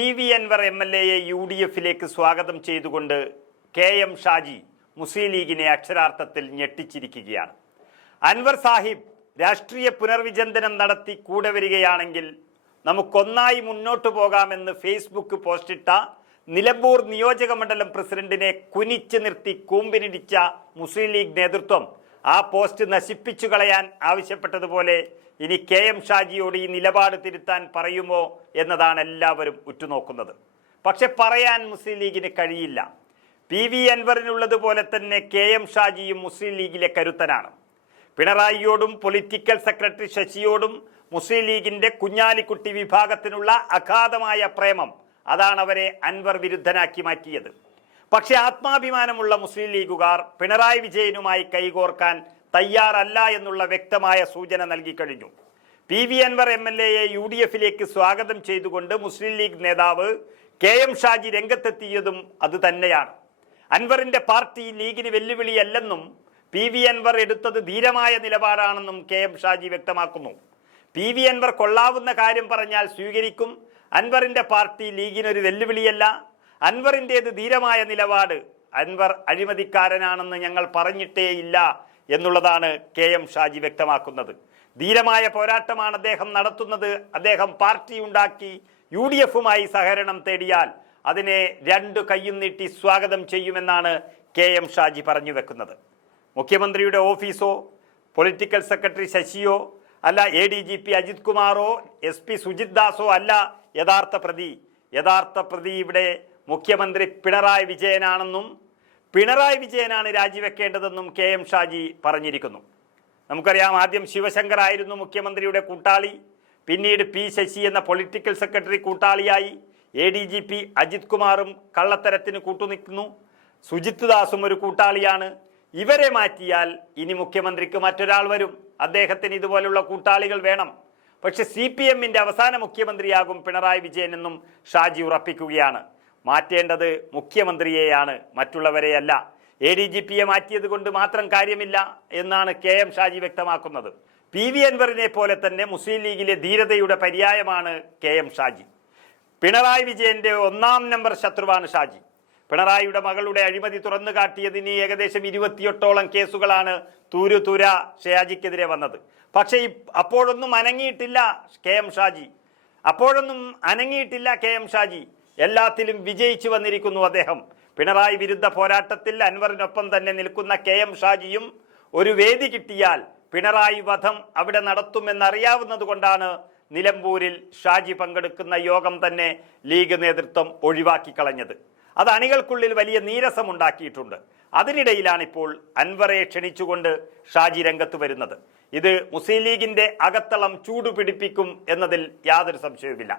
P V Anvar M L എയെ U D എഫിലേക്ക് സ്വാഗതം ചെയ്തുകൊണ്ട് കെ എം ഷാജി മുസ്ലിം ലീഗിനെ അക്ഷരാർത്ഥത്തിൽ ഞെട്ടിച്ചിരിക്കുകയാണ്. അൻവർ സാഹിബ് രാഷ്ട്രീയ പുനർവിചിന്തനം നടത്തി കൂടെ വരികയാണെങ്കിൽ നമുക്കൊന്നായി മുന്നോട്ടു പോകാമെന്ന് ഫേസ്ബുക്ക് പോസ്റ്റിട്ട നിലമ്പൂർ നിയോജക മണ്ഡലം പ്രസിഡന്റിനെ കുനിച്ചു നിർത്തി കൂമ്പിനിടിച്ച മുസ്ലിം ലീഗ് നേതൃത്വം ആ പോസ്റ്റ് നശിപ്പിച്ചു കളയാൻ ആവശ്യപ്പെട്ടതുപോലെ ഇനി കെ എം ഷാജിയോട് ഈ നിലപാട് തിരുത്താൻ പറയുമോ എന്നതാണ് എല്ലാവരും ഉറ്റുനോക്കുന്നത്. പക്ഷെ പറയാൻ മുസ്ലിം ലീഗിന് കഴിയില്ല. പി വി അൻവറിനുള്ളതുപോലെ തന്നെ കെ എം ഷാജിയും മുസ്ലിം ലീഗിലെ കരുത്തനാണ്. പിണറായിയോടും പൊളിറ്റിക്കൽ സെക്രട്ടറി ശശിയോടും മുസ്ലിം ലീഗിന്റെ കുഞ്ഞാലിക്കുട്ടി വിഭാഗത്തിനുള്ള അഗാധമായ പ്രേമം അതാണ് അവരെ അൻവർ വിരുദ്ധനാക്കി മാറ്റിയത്. പക്ഷെ ആത്മാഭിമാനമുള്ള മുസ്ലിം ലീഗുകാർ പിണറായി വിജയനുമായി കൈകോർക്കാൻ തയ്യാറല്ല എന്നുള്ള വ്യക്തമായ സൂചന നൽകി കഴിഞ്ഞു. P V Anvar M L എയെ U D എഫിലേക്ക് സ്വാഗതം ചെയ്തുകൊണ്ട് മുസ്ലിം ലീഗ് നേതാവ് കെ എം ഷാജി രംഗത്തെത്തിയതും അത് തന്നെയാണ്. അൻവറിന്റെ പാർട്ടി ലീഗിന് വെല്ലുവിളിയല്ലെന്നും പി വി അൻവർ എടുത്തത് ധീരമായ നിലപാടാണെന്നും കെ എം ഷാജി വ്യക്തമാക്കുന്നു. പി വി അൻവർ കൊള്ളാവുന്ന കാര്യം പറഞ്ഞാൽ സ്വീകരിക്കും. അൻവറിന്റെ പാർട്ടി ലീഗിനൊരു വെല്ലുവിളിയല്ല. അൻവറിന്റേത് ധീരമായ നിലപാട്. അൻവർ അഴിമതിക്കാരനാണെന്ന് ഞങ്ങൾ പറഞ്ഞിട്ടേയില്ല എന്നുള്ളതാണ് കെ എം ഷാജി വ്യക്തമാക്കുന്നത്. ധീരമായ പോരാട്ടമാണ് അദ്ദേഹം നടത്തുന്നത്. അദ്ദേഹം പാർട്ടി ഉണ്ടാക്കി യു ഡി എഫുമായി സഹകരണം തേടിയാൽ അതിനെ രണ്ടു കൈയും നീട്ടി സ്വാഗതം ചെയ്യുമെന്നാണ് കെ എം ഷാജി പറഞ്ഞു വെക്കുന്നത്. മുഖ്യമന്ത്രിയുടെ ഓഫീസോ പൊളിറ്റിക്കൽ സെക്രട്ടറി ശശിയോ അല്ല A D G P Ajith കുമാറോ S P Sujith ദാസോ അല്ല യഥാർത്ഥ പ്രതി. യഥാർത്ഥ പ്രതി ഇവിടെ മുഖ്യമന്ത്രി പിണറായി വിജയനാണെന്നും പിണറായി വിജയനാണ് രാജിവെക്കേണ്ടതെന്നും കെ എം ഷാജി പറഞ്ഞിരിക്കുന്നു. നമുക്കറിയാം ആദ്യം ശിവശങ്കർ ആയിരുന്നു മുഖ്യമന്ത്രിയുടെ കൂട്ടാളി പിന്നീട് പി ശശി എന്ന political secretary കൂട്ടാളിയായി A D G P Ajith കുമാറും കള്ളത്തരത്തിന് കൂട്ടുനിൽക്കുന്നു. സുജിത് ദാസും ഒരു കൂട്ടാളിയാണ്. ഇവരെ മാറ്റിയാൽ ഇനി മുഖ്യമന്ത്രിക്ക് മറ്റൊരാൾ വരും. അദ്ദേഹത്തിന് ഇതുപോലുള്ള കൂട്ടാളികൾ വേണം. പക്ഷെ സി പി എമ്മിന്റെ അവസാന മുഖ്യമന്ത്രിയാകും പിണറായി വിജയൻ എന്നും ഷാജി ഉറപ്പിക്കുകയാണ്. മാറ്റേണ്ടത് മുഖ്യമന്ത്രിയെയാണ് മറ്റുള്ളവരെയല്ല. എ ഡി ജി പിയെ മാറ്റിയത് കൊണ്ട് മാത്രം കാര്യമില്ല എന്നാണ് കെ എം ഷാജി വ്യക്തമാക്കുന്നത്. പി വി അൻവറിനെ പോലെ തന്നെ മുസ്ലിം ലീഗിലെ ധീരതയുടെ പര്യായമാണ് കെ എം ഷാജി. പിണറായി വിജയന്റെ ഒന്നാം നമ്പർ ശത്രുവാണ് ഷാജി. പിണറായിയുടെ മകളുടെ അഴിമതി തുറന്നു കാട്ടിയതിന് ഏകദേശം ഇരുപത്തിയെട്ടോളം കേസുകളാണ് തൂരു തുര ഷാജിക്കെതിരെ വന്നത്. പക്ഷേ അപ്പോഴൊന്നും അനങ്ങിയിട്ടില്ല കെ എം ഷാജി. അപ്പോഴൊന്നും അനങ്ങിയിട്ടില്ല കെ എം ഷാജി. എല്ലാത്തിലും വിജയിച്ചു വന്നിരിക്കുന്നു അദ്ദേഹം. പിണറായി വിരുദ്ധ പോരാട്ടത്തിൽ അൻവറിനൊപ്പം തന്നെ നിൽക്കുന്ന കെ എം ഷാജിയും ഒരു വേദി കിട്ടിയാൽ പിണറായി വധം അവിടെ നടത്തുമെന്നറിയാവുന്നത് കൊണ്ടാണ് നിലമ്പൂരിൽ ഷാജി പങ്കെടുക്കുന്ന യോഗം തന്നെ ലീഗ് നേതൃത്വം ഒഴിവാക്കി കളഞ്ഞത്. അത് അണികൾക്കുള്ളിൽ വലിയ നീരസമുണ്ടാക്കിയിട്ടുണ്ട് അതിനിടയിലാണ് ഇപ്പോൾ അൻവറെ ക്ഷണിച്ചുകൊണ്ട് ഷാജി രംഗത്ത് വരുന്നത്. ഇത് മുസ്ലിം ലീഗിന്റെ അകത്തളം ചൂടുപിടിപ്പിക്കും എന്നതിൽ യാതൊരു സംശയവുമില്ല.